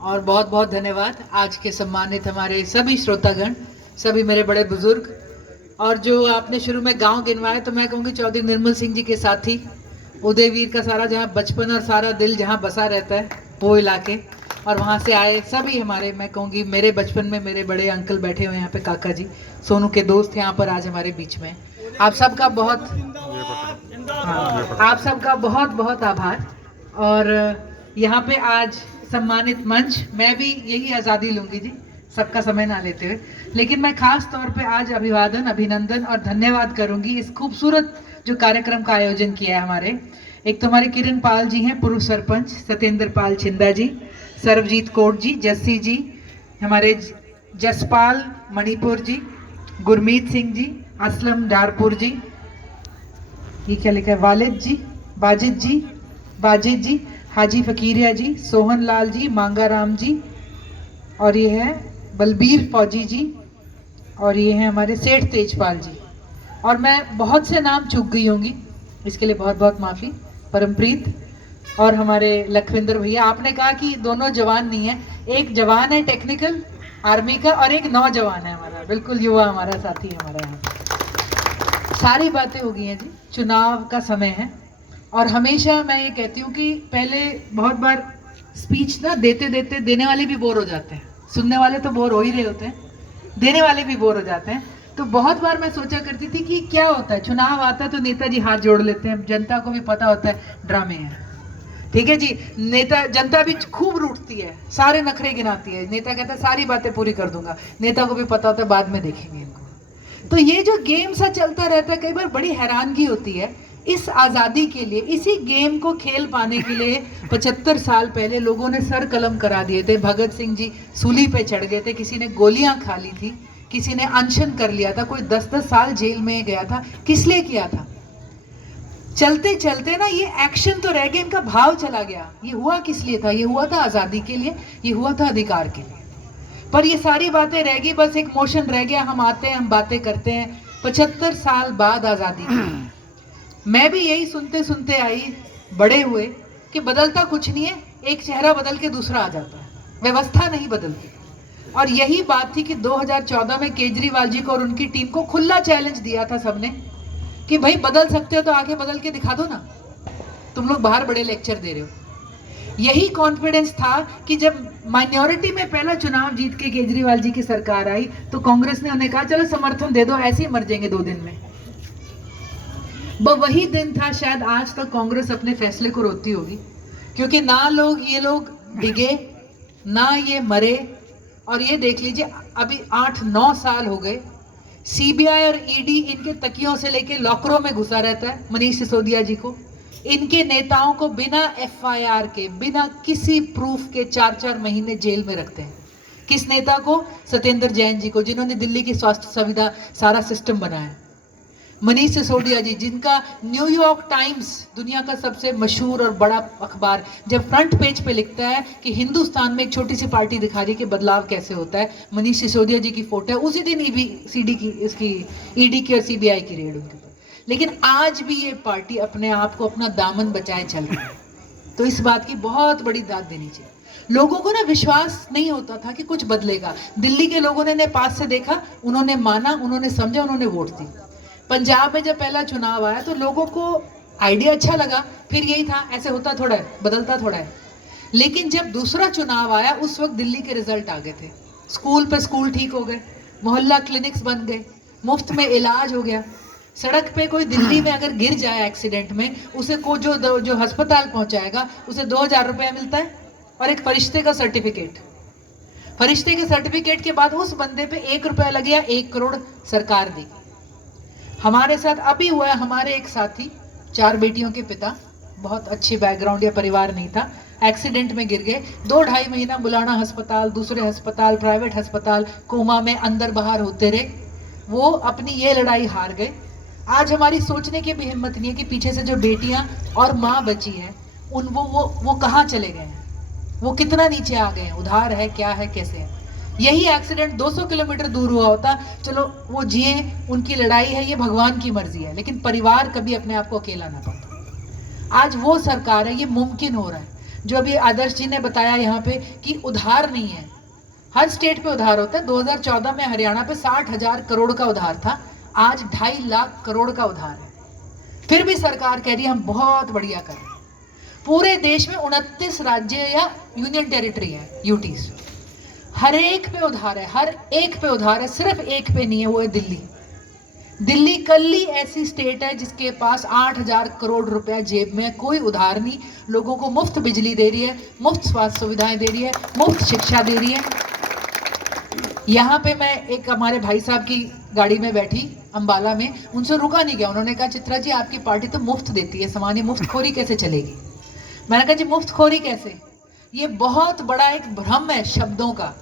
और बहुत बहुत धन्यवाद आज के सम्मानित हमारे सभी श्रोतागण, सभी मेरे बड़े बुजुर्ग, और जो आपने शुरू में गांव गिनवाए तो मैं कहूँगी चौधरी निर्मल सिंह जी के साथी उदयवीर का सारा जहाँ बचपन और सारा दिल जहाँ बसा रहता है वो इलाके, और वहाँ से आए सभी हमारे, मैं कहूँगी मेरे बचपन में मेरे बड़े अंकल बैठे हुए यहाँ पे, काका जी सोनू के दोस्त यहाँ पर आज हमारे बीच में। आप सबका बहुत आप सबका बहुत बहुत आभार। और यहाँ पे आज सम्मानित मंच, मैं भी यही आज़ादी लूँगी जी, सबका समय ना लेते हुए, लेकिन मैं खास तौर पे आज अभिवादन, अभिनंदन और धन्यवाद करूँगी इस खूबसूरत जो कार्यक्रम का आयोजन किया है हमारे। एक तो हमारे किरण पाल जी हैं, पूर्व सरपंच, सत्येंद्र पाल छिंदा जी, सर्वजीत कोट जी, जस्सी जी, हमारे जसपाल मणिपुर जी, गुरमीत सिंह जी, असलम डारपुर जी, ये क्या लिखा है, वालिद जी, बाजिद जी, हाजी फकीरिया जी, सोहन लाल जी, मांगाराम जी, और ये है बलबीर फौजी जी, और ये है हमारे सेठ तेजपाल जी। और मैं बहुत से नाम चूक गई होंगी, इसके लिए बहुत बहुत माफ़ी। परमप्रीत और हमारे लखविंदर भैया, आपने कहा कि दोनों जवान नहीं है, एक जवान है टेक्निकल आर्मी का और एक नौजवान है हमारा, बिल्कुल युवा हमारा साथी हमारा यहाँ। सारी बातें हो गई हैं जी, चुनाव का समय है, और हमेशा मैं ये कहती हूँ कि पहले बहुत बार स्पीच ना देते देते देने वाले भी बोर हो जाते हैं, सुनने वाले तो बोर हो ही रहे होते हैं, देने वाले भी बोर हो जाते हैं। तो बहुत बार मैं सोचा करती थी कि क्या होता है, चुनाव आता है तो नेताजी हाथ जोड़ लेते हैं, जनता को भी पता होता है ड्रामे हैं, ठीक है जी, नेता जनता भी खूब रूठती है, सारे नखरे गिनाती है, नेता कहता है सारी बातें पूरी कर दूंगा, नेता को भी पता होता है बाद में देखेंगे इनको। तो ये जो गेम सा चलता रहता है, कई बार बड़ी हैरानगी होती है। इस आज़ादी के लिए, इसी गेम को खेल पाने के लिए 75 साल पहले लोगों ने सर कलम करा दिए थे। भगत सिंह जी सूली पे चढ़ गए थे, किसी ने गोलियां खा ली थी, किसी ने अनशन कर लिया था, कोई 10-10 साल जेल में गया था। किस लिए किया था? चलते चलते ना ये एक्शन तो रह गया, इनका भाव चला गया। ये हुआ किस लिए था? ये हुआ था आज़ादी के लिए, ये हुआ था अधिकार के लिए। पर ये सारी बातें रह गई, बस एक मोशन रह गया, हम आते हैं, हम बातें करते हैं। 75 साल बाद आज़ादी की मैं भी यही सुनते सुनते आई, बड़े हुए, कि बदलता कुछ नहीं है, एक चेहरा बदल के दूसरा आ जाता है, व्यवस्था नहीं बदलती। और यही बात थी कि 2014 में केजरीवाल जी को और उनकी टीम को खुला चैलेंज दिया था सबने कि भाई बदल सकते हो तो आगे बदल के दिखा दो ना, तुम लोग बाहर बड़े लेक्चर दे रहे हो। यही कॉन्फिडेंस था कि जब माइनॉरिटी में पहला चुनाव जीत के केजरीवाल जी की सरकार आई तो कांग्रेस ने उन्हें कहा चलो समर्थन दे दो, ऐसे ही मर जाएंगे 2 दिन में। वही दिन था, शायद आज तक कांग्रेस अपने फैसले को रोती होगी, क्योंकि ना ये लोग डिगे, ना ये मरे। और ये देख लीजिए, अभी 8-9 साल हो गए, सीबीआई और ईडी इनके तकियों से लेके लॉकरों में घुसा रहता है। मनीष सिसोदिया जी को, इनके नेताओं को बिना एफआईआर के, बिना किसी प्रूफ के 4-4 महीने जेल में रखते हैं। किस नेता को? सत्येंद्र जैन जी को, जिन्होंने दिल्ली की स्वास्थ्य सुविधा सारा सिस्टम बनाया। मनीष सिसोदिया जी, जिनका न्यूयॉर्क टाइम्स, दुनिया का सबसे मशहूर और बड़ा अखबार, जब फ्रंट पेज पे लिखता है कि हिंदुस्तान में एक छोटी सी पार्टी दिखा रही है कि बदलाव कैसे होता है, मनीष सिसोदिया जी की फोटो है। उसी दिन ईबीसीडी की, इसकी ईडी की और सीबीआई की रेड उनके ऊपर। लेकिन आज भी ये पार्टी अपने आप को, अपना दामन बचाए चल रही है। तो इस बात की बहुत बड़ी दाद देनी चाहिए। लोगों को ना विश्वास नहीं होता था कि कुछ बदलेगा। दिल्ली के लोगों ने पास से देखा, उन्होंने माना, उन्होंने समझा, उन्होंने वोट दी। पंजाब में जब पहला चुनाव आया तो लोगों को आइडिया अच्छा लगा, फिर यही था, ऐसे होता थोड़ा है, बदलता थोड़ा है। लेकिन जब दूसरा चुनाव आया उस वक्त दिल्ली के रिजल्ट आ गए थे। स्कूल पे स्कूल ठीक हो गए, मोहल्ला क्लिनिक्स बन गए, मुफ्त में इलाज हो गया। सड़क पे कोई दिल्ली में अगर गिर जाए एक्सीडेंट में, उसे को जो अस्पताल पहुंचाएगा उसे 2000 रुपया मिलता है और एक फरिश्ते का सर्टिफिकेट। फरिश्ते के सर्टिफिकेट के बाद उस बंदे पे 1 रुपया लग गया, 1 करोड़ सरकार दी। हमारे साथ अभी हुआ है, हमारे एक साथी, 4 बेटियों के पिता, बहुत अच्छी बैकग्राउंड या परिवार नहीं था, एक्सीडेंट में गिर गए। 2-2.5 महीना बुलाना अस्पताल, दूसरे अस्पताल, प्राइवेट अस्पताल, कोमा में अंदर बाहर होते रहे। वो अपनी ये लड़ाई हार गए। आज हमारी सोचने की भी हिम्मत नहीं है कि पीछे से जो बेटियां और माँ बची हैं, वो कहाँ चले गए हैं, वो कितना नीचे आ गए हैं, उधार है, क्या है, कैसे है। यही एक्सीडेंट 200 किलोमीटर दूर हुआ होता, चलो वो जिए, उनकी लड़ाई है, ये भगवान की मर्जी है, लेकिन परिवार कभी अपने आप को अकेला ना पाता। आज वो सरकार है, ये मुमकिन हो रहा है। जो अभी आदर्श जी ने बताया यहाँ पे कि उधार नहीं है, हर स्टेट पे उधार होता है। 2014 में हरियाणा पे 60,000 करोड़ का उधार था, आज 2.5 लाख करोड़ का उधार है। फिर भी सरकार कह रही है हम बहुत बढ़िया कर रहे हैं। पूरे देश में 29 राज्य या यूनियन टेरिटरी है, यूटीज, हर एक पे उधार है, हर एक पे उधार है, सिर्फ एक पे नहीं है, वो है दिल्ली। दिल्ली कल्ली ऐसी स्टेट है जिसके पास 8,000 करोड़ रुपया जेब में, कोई उधार नहीं, लोगों को मुफ्त बिजली दे रही है, मुफ्त स्वास्थ्य सुविधाएं दे रही है, मुफ्त शिक्षा दे रही है। यहाँ पे मैं एक हमारे भाई साहब की गाड़ी में बैठी अंबाला में, उनसे रुका नहीं गया, उन्होंने कहा चित्रा जी आपकी पार्टी तो मुफ्त देती है सामान, ये मुफ्तखोरी कैसे चलेगी? मैंने कहा जी मुफ्तखोरी कैसे? ये बहुत बड़ा एक भ्रम है शब्दों का।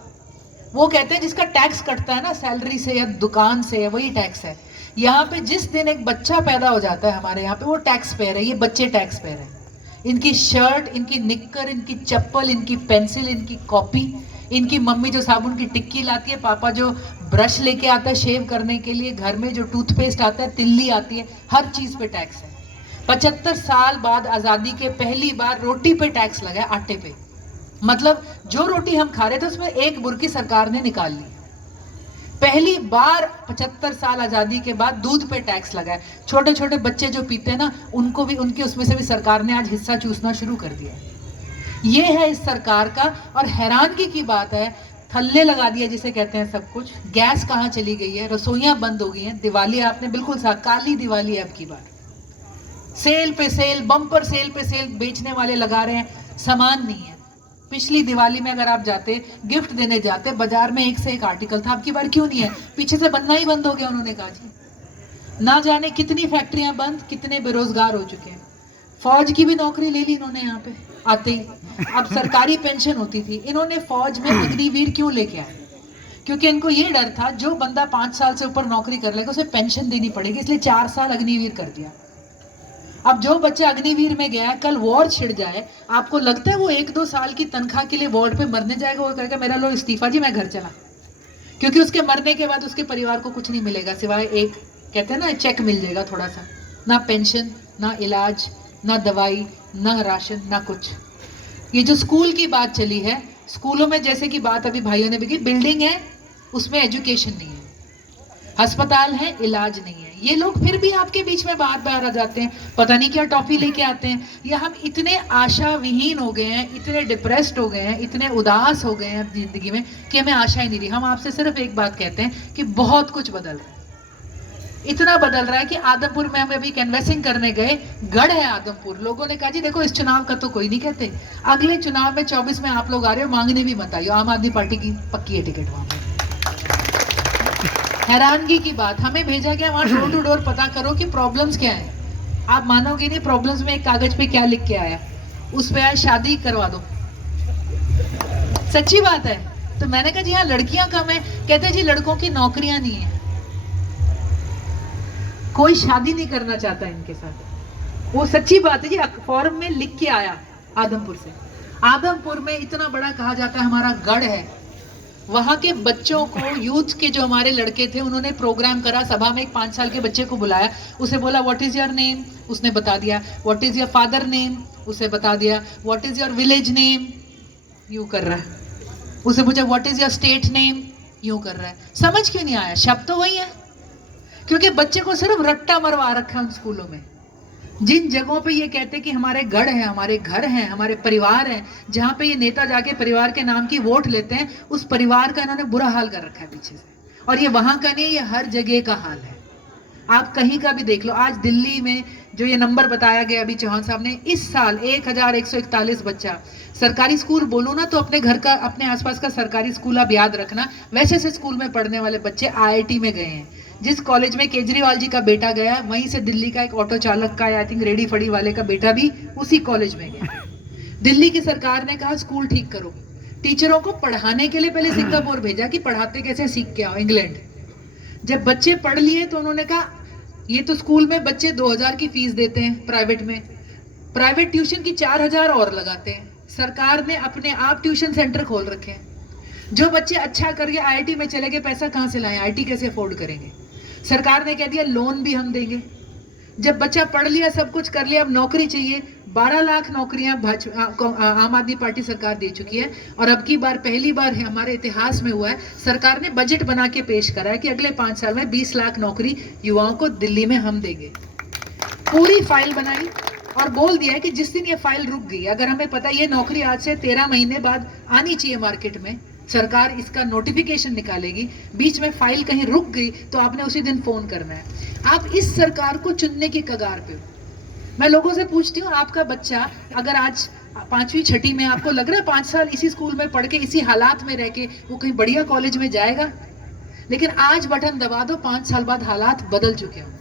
वो कहते हैं जिसका टैक्स कटता है ना सैलरी से या दुकान से, वही टैक्स है। यहाँ पे जिस दिन एक बच्चा पैदा हो जाता है हमारे यहाँ पे, वो टैक्स पेयर है, ये बच्चे टैक्स पेयर है। इनकी शर्ट, इनकी निक्कर, इनकी चप्पल, इनकी पेंसिल, इनकी कॉपी, इनकी मम्मी जो साबुन की टिक्की लाती है, पापा जो ब्रश लेके आता है शेव करने के लिए, घर में जो टूथपेस्ट आता है, तिल्ली आती है, हर चीज पे टैक्स है। 75 साल बाद आजादी के पहली बार रोटी पे टैक्स लगा है, आटे पे। मतलब जो रोटी हम खा रहे थे उसमें एक बुर्की सरकार ने निकाल ली। पहली बार 75 साल आजादी के बाद दूध पे टैक्स लगा है। छोटे छोटे बच्चे जो पीते हैं ना, उनको भी, उनके उसमें से भी सरकार ने आज हिस्सा चूसना शुरू कर दिया है। ये है इस सरकार का। और हैरानगी की बात है, थल्ले लगा दिया जिसे कहते हैं सब कुछ। गैस कहाँ चली गई है, रसोइयां बंद हो गई हैं, दिवाली आपने बिल्कुल सा काली दिवाली है अब की बार। सेल पे सेल, बम्पर सेल पे सेल बेचने वाले लगा रहे हैं, सामान नहीं है। पिछली दिवाली में अगर आप जाते, गिफ्ट देने जाते, बाजार में एक से एक आर्टिकल था, अब की बार क्यों नहीं है? पीछे से बनना ही बंद हो गया, उन्होंने कहा जी। ना जाने कितनी फैक्ट्रियां बंद, कितने बेरोजगार हो चुके हैं। फौज की भी नौकरी ले ली इन्होंने यहाँ पे आते ही। अब सरकारी पेंशन होती थी, इन्होंने फौज में अग्निवीर क्यों लेके आए? क्योंकि इनको ये डर था जो बंदा 5 साल से ऊपर नौकरी कर लेगा उसे पेंशन देनी पड़ेगी, इसलिए 4 साल अग्निवीर कर दिया। अब जो बच्चा अग्निवीर में गया, कल वॉर छिड़ जाए, आपको लगता है वो 1-2 साल की तनख्वाह के लिए वॉर पे मरने जाएगा? वो कहेगा मेरा लो इस्तीफा जी, मैं घर चला। क्योंकि उसके मरने के बाद उसके परिवार को कुछ नहीं मिलेगा सिवाय एक, कहते हैं ना, चेक मिल जाएगा थोड़ा सा। ना पेंशन, ना इलाज, ना दवाई, ना राशन, ना कुछ। ये जो स्कूल की बात चली है, स्कूलों में जैसे कि बात अभी भाइयों ने भी की, बिल्डिंग है उसमें एजुकेशन नहीं है, अस्पताल है इलाज नहीं है। ये लोग फिर भी आपके बीच में बार बार आ जाते हैं, पता नहीं क्या टॉफी लेके आते हैं। या हम इतने आशा विहीन हो गए हैं, इतने डिप्रेस्ड हो गए हैं, इतने उदास हो गए हैं जिंदगी में कि हमें आशा ही नहीं रही। हम आपसे सिर्फ एक बात कहते हैं कि बहुत कुछ बदल रहा है, इतना बदल रहा है कि आदमपुर में हम अभी कैनवैसिंग करने गए, गढ़ है आदमपुर, लोगों ने कहा जी देखो इस चुनाव का तो कोई नहीं कहते, अगले चुनाव में 24 में आप लोग आ रहे हो, मांगने भी मत आइयो, आम आदमी पार्टी की पक्की है टिकट वहां। हैरानगी की बात, हमें भेजा गया वहां डोर टू डोर पता करो कि प्रॉब्लम्स क्या है। आप मानोगे नहीं, प्रॉब्लम्स में एक कागज पे क्या लिख के आया, उस पे आया शादी करवा दो। सच्ची बात है। तो मैंने कहा जी हाँ लड़कियां कम है, कहते जी लड़कों की नौकरियां नहीं है, कोई शादी नहीं करना चाहता इनके साथ। वो सच्ची बात है जी, फॉर्म में लिख के आया आदमपुर से। आदमपुर में इतना बड़ा कहा जाता है हमारा गढ़ है, वहां के बच्चों को, यूथ के जो हमारे लड़के थे, उन्होंने प्रोग्राम करा, सभा में एक 5 साल के बच्चे को बुलाया, उसे बोला व्हाट इज योर नेम, उसने बता दिया। What is your father name, उसे बता दिया। What is your village name, यूं कर रहा है। उसे पूछा what is your state name, यूं कर रहा है। समझ क्यों नहीं आया? शब्द तो वही है, क्योंकि बच्चे को सिर्फ रट्टा मरवा रखा है उन स्कूलों में। जिन जगहों पे ये कहते कि हमारे गढ़ है, हमारे घर हैं, हमारे परिवार हैं, जहां पे ये नेता जाके परिवार के नाम की वोट लेते हैं, उस परिवार का इन्होंने बुरा हाल कर रखा है पीछे से। और ये वहां का नहीं, ये हर जगह का हाल है, आप कहीं का भी देख लो। आज दिल्ली में जो ये नंबर बताया गया अभी चौहान साहब ने, इस साल 1141 बच्चा सरकारी स्कूल, बोलूं ना तो अपने घर का, अपने आसपास का सरकारी स्कूल आप याद रखना, वैसे से स्कूल में पढ़ने वाले बच्चे IIT में गए हैं। जिस कॉलेज में केजरीवाल जी का बेटा गया, वहीं से दिल्ली का एक ऑटो चालक का, आई थिंक रेडी फड़ी वाले का बेटा भी उसी कॉलेज में गया। दिल्ली की सरकार ने कहा स्कूल ठीक करो, टीचरों को पढ़ाने के लिए पहले सिंगापुर भेजा कि पढ़ाते कैसे सीख के आओ, इंग्लैंड। जब बच्चे पढ़ लिए तो उन्होंने कहा ये तो स्कूल में बच्चे 2000 की फीस देते हैं, प्राइवेट में प्राइवेट ट्यूशन की 4000 और लगाते हैं। सरकार ने अपने आप ट्यूशन सेंटर खोल रखे हैं। जो बच्चे अच्छा करके IIT में चले गए, पैसा कहां से लाएं, IIT कैसे अफोर्ड करेंगे? सरकार ने कह दिया लोन भी हम देंगे। जब बच्चा पढ़ लिया, सब कुछ कर लिया, अब नौकरी चाहिए, 12 लाख नौकरियां आम आदमी पार्टी सरकार दे चुकी है। और अब की बार पहली बार है हमारे इतिहास में हुआ है, सरकार ने बजट बना के पेश करा है कि अगले 5 साल में 20 लाख नौकरी युवाओं को दिल्ली में हम देंगे। पूरी फाइल बनाई और बोल दिया है कि जिस दिन ये फाइल रुक गई, अगर हमें पता ये नौकरी आज से 13 महीने बाद आनी चाहिए मार्केट में, सरकार इसका नोटिफिकेशन निकालेगी, बीच में फाइल कहीं रुक गई तो आपने उसी दिन फोन करना है। आप इस सरकार को चुनने की कगार पे हो। मैं लोगों से पूछती हूँ, आपका बच्चा अगर आज 5वीं 6ठी में आपको लग रहा है 5 साल इसी स्कूल में पढ़ के इसी हालात में रह के वो कहीं बढ़िया कॉलेज में जाएगा? लेकिन आज बटन दबा दो, 5 साल बाद हालात बदल चुके हों।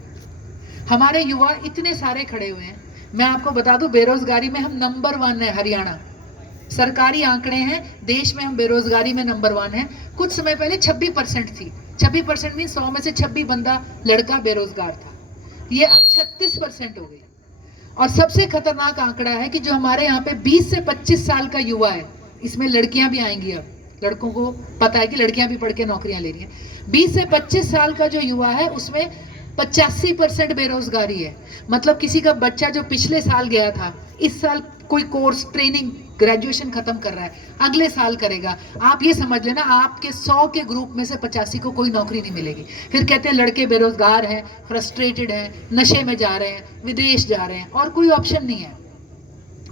हमारे युवा इतने सारे खड़े हुए हैं। मैं आपको बता दूं, बेरोजगारी में हम नंबर 1 है हरियाणा। सरकारी आंकड़े हैं, देश में हम बेरोजगारी में नंबर 1 है। कुछ समय पहले 26% थी। 26% मीन 100 में से 26 बंदा लड़का बेरोजगार था। ये अब 36% हो गई। और सबसे खतरनाक आंकड़ा है कि जो हमारे यहाँ पे 20 से 25 साल का युवा है, इसमें लड़कियां भी आएंगी। अब लड़कों को पता है कि लड़कियां भी पढ़ के नौकरियां ले रही हैं। 20 से 25 साल का जो युवा है उसमें 85% बेरोजगारी है। मतलब किसी का बच्चा जो पिछले साल गया था, इस साल कोई कोर्स, ट्रेनिंग, ग्रेजुएशन खत्म कर रहा है, अगले साल करेगा। आप ये समझ लेना, आपके 100 के ग्रुप में से 85 को कोई नौकरी नहीं मिलेगी। फिर कहते हैं लड़के बेरोजगार हैं, फ्रस्ट्रेटेड हैं, नशे में जा रहे हैं, विदेश जा रहे हैं, और कोई ऑप्शन नहीं है।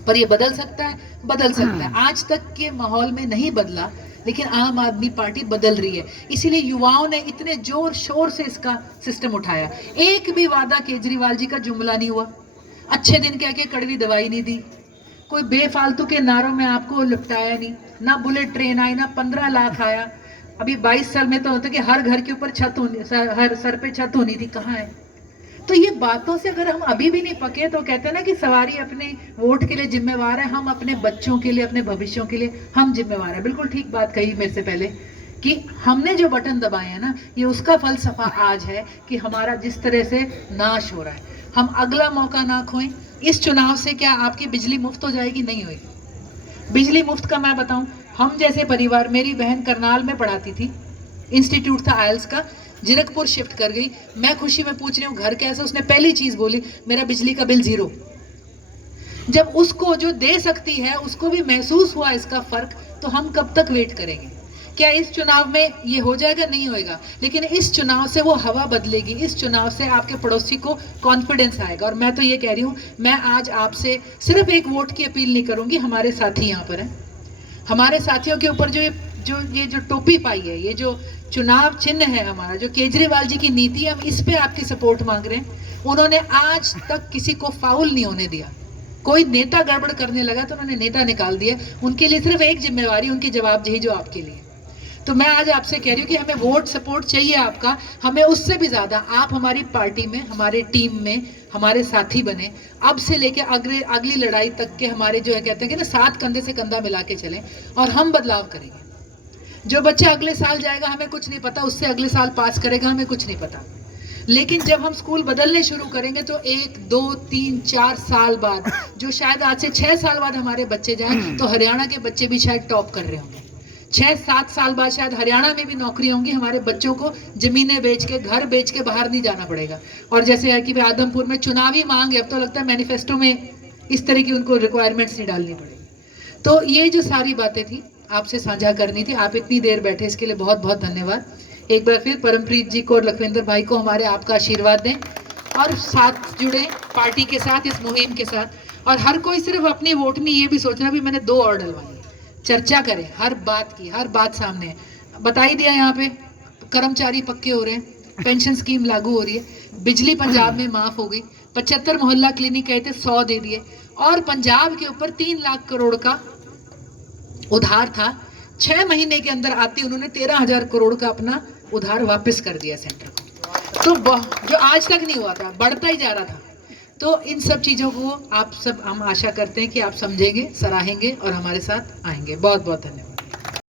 पर ये बदल सकता है, बदल सकता है। आज तक के माहौल में नहीं बदला, लेकिन आम आदमी पार्टी बदल रही है। इसीलिए युवाओं ने इतने जोर शोर से इसका सिस्टम उठाया। एक भी वादा केजरीवाल जी का जुमला नहीं हुआ। अच्छे दिन कह के कड़वी दवाई नहीं दी, कोई बेफालतू के नारों में आपको लिपटाया नहीं, ना बुलेट ट्रेन आई, ना 15 लाख आया। अभी 22 साल में तो होता कि हर घर के ऊपर छत होनी, हर सर पे छत होनी थी, कहाँ है? तो ये बातों से अगर हम अभी भी नहीं पके तो कहते हैं ना कि सवारी अपने वोट के लिए जिम्मेवार है, हम अपने बच्चों के लिए, अपने भविष्यों के लिए हम जिम्मेवार है। बिल्कुल ठीक बात कही मेरे से पहले कि हमने जो बटन दबाए हैं ना, ये उसका फलसफा आज है कि हमारा जिस तरह से नाश हो रहा है। हम अगला मौका ना खोएं। इस चुनाव से क्या आपकी बिजली मुफ्त हो जाएगी? नहीं होगी। बिजली मुफ्त का मैं बताऊं, हम जैसे परिवार, मेरी बहन करनाल में पढ़ाती थी, इंस्टीट्यूट था आयल्स का, जीरकपुर शिफ्ट कर गई। मैं खुशी में पूछ रही हूँ घर कैसे, उसने पहली चीज बोली मेरा बिजली का बिल 0। जब उसको जो दे सकती है उसको भी महसूस हुआ इसका फर्क, तो हम कब तक वेट करेंगे? क्या इस चुनाव में ये हो जाएगा? नहीं होएगा। लेकिन इस चुनाव से वो हवा बदलेगी। इस चुनाव से आपके पड़ोसी को कॉन्फिडेंस आएगा। और मैं तो ये कह रही हूँ, मैं आज आपसे सिर्फ एक वोट की अपील नहीं करूंगी। हमारे साथी यहाँ पर हैं, हमारे साथियों के ऊपर जो टोपी पाई है, ये जो चुनाव चिन्ह है हमारा, जो केजरीवाल जी की नीति है, हम इस पे आपकी सपोर्ट मांग रहे हैं। उन्होंने आज तक किसी को फाउल नहीं होने दिया। कोई नेता गड़बड़ करने लगा तो उन्होंने नेता निकाल दिया। उनके लिए सिर्फ एक जिम्मेवारी, उनकी जवाबदेही जो आपके लिए। तो मैं आज आपसे कह रही हूँ कि हमें वोट सपोर्ट चाहिए आपका। हमें उससे भी ज्यादा आप हमारी पार्टी में, हमारे टीम में हमारे साथी बने। अब से लेके अगली लड़ाई तक के हमारे जो है, कहते हैं कि ना, साथ कंधे से कंधा मिला के चलें और हम बदलाव करेंगे। जो बच्चा अगले साल जाएगा हमें कुछ नहीं पता, उससे अगले साल पास करेगा हमें कुछ नहीं पता। लेकिन जब हम स्कूल बदलने शुरू करेंगे तो 1, 2, 3, 4 साल बाद, जो शायद आज से 6 साल बाद हमारे बच्चे जाएं, तो हरियाणा के बच्चे भी शायद टॉप कर रहे होंगे। 6-7 साल बाद शायद हरियाणा में भी नौकरी होंगी। हमारे बच्चों को जमीनें बेच के, घर बेच के बाहर नहीं जाना पड़ेगा। और जैसे है कि आदमपुर में चुनावी मांग है, अब तो लगता है मैनिफेस्टो में इस तरह की उनको रिक्वायरमेंट्स नहीं डालनी पड़ेगी। तो ये जो सारी बातें थी आपसे साझा करनी थी। आप इतनी देर बैठे, इसके लिए बहुत बहुत धन्यवाद। एक बार फिर परमप्रीत जी को और लखविंदर भाई को हमारे आपका आशीर्वाद दें और साथ जुड़े पार्टी के साथ, इस मुहिम के साथ। और हर कोई सिर्फ अपनी वोट नहीं ये भी सोचना भी मैंने 2 और डलवानी। चर्चा करें हर बात की, हर बात सामने बता ही दिया। यहाँ पे कर्मचारी पक्के हो रहे हैं, पेंशन स्कीम लागू हो रही है, बिजली पंजाब में माफ हो गई, 75 मोहल्ला क्लिनिक कहते 100 दे दिए, और पंजाब के ऊपर 3 लाख करोड़ का उधार था। 6 महीने के अंदर आती उन्होंने 13,000 करोड़ का अपना उधार वापस कर दिया सेंटर को। तो जो आज तक नहीं हुआ था, बढ़ता ही जा रहा था। तो इन सब चीज़ों को आप सब, हम आशा करते हैं कि आप समझेंगे, सराहेंगे और हमारे साथ आएंगे। बहुत बहुत धन्यवाद।